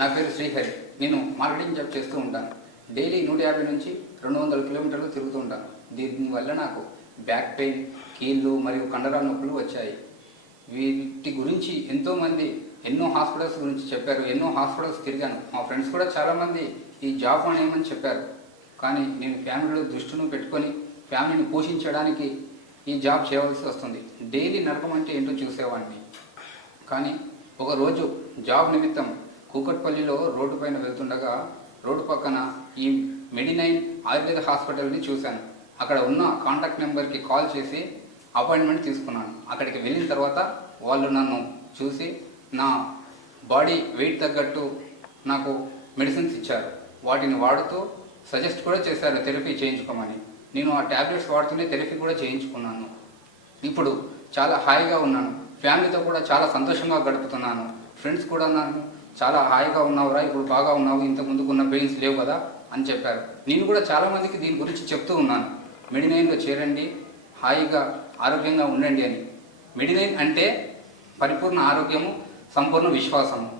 నా పేరు శ్రీహరి. నేను మార్కెటింగ్ జాబ్ చేస్తూ ఉంటాను. డైలీ 150 నుంచి 200 కిలోమీటర్లు తిరుగుతూ ఉంటాను. దీనివల్ల నాకు బ్యాక్ పెయిన్, కీళ్ళు మరియు కండరాల నొప్పులు వచ్చాయి. వీటి గురించి ఎంతోమంది ఎన్నో హాస్పిటల్స్ గురించి చెప్పారు. ఎన్నో హాస్పిటల్స్ తిరిగాను. మా ఫ్రెండ్స్ కూడా చాలామంది ఈ జాబ్ అనేమని చెప్పారు. కానీ నేను ఫ్యామిలీలో దృష్టిని పెట్టుకొని ఫ్యామిలీని పోషించడానికి ఈ జాబ్ చేయవలసి వస్తుంది. డైలీ నరకం అంటే ఏంటో చూసేవాడిని. కానీ ఒకరోజు జాబ్ నిమిత్తం కూకట్పల్లిలో రోడ్డు పైన వెళ్తుండగా రోడ్డు పక్కన ఈ మెడినైన్ ఆయుర్వేద హాస్పిటల్ని చూశాను. అక్కడ ఉన్న కాంటాక్ట్ నెంబర్కి కాల్ చేసి అపాయింట్మెంట్ తీసుకున్నాను. అక్కడికి వెళ్ళిన తర్వాత వాళ్ళు నన్ను చూసి నా బాడీ వెయిట్ తగ్గట్టు నాకు మెడిసిన్స్ ఇచ్చారు. వాటిని వాడుతూ సజెస్ట్ కూడా చేశారు థెరపీ చేయించుకోమని. నేను ఆ ట్యాబ్లెట్స్ వాడుతూనే థెరపీ కూడా చేయించుకున్నాను. ఇప్పుడు చాలా హాయిగా ఉన్నాను. ఫ్యామిలీతో కూడా చాలా సంతోషంగా గడుపుతున్నాను. ఫ్రెండ్స్ కూడా నన్ను చాలా హాయిగా ఉన్నావురా, ఇప్పుడు బాగా ఉన్నావు, ఇంత ముందుకున్న పెయిన్స్ లేవు కదా అని చెప్పారు. నేను కూడా చాలామందికి దీని గురించి చెప్తూ ఉన్నాను. మెడినైన్లో చేరండి, హాయిగా ఆరోగ్యంగా ఉండండి అని. మెడినైన్ అంటే పరిపూర్ణ ఆరోగ్యము, సంపూర్ణ విశ్వాసము.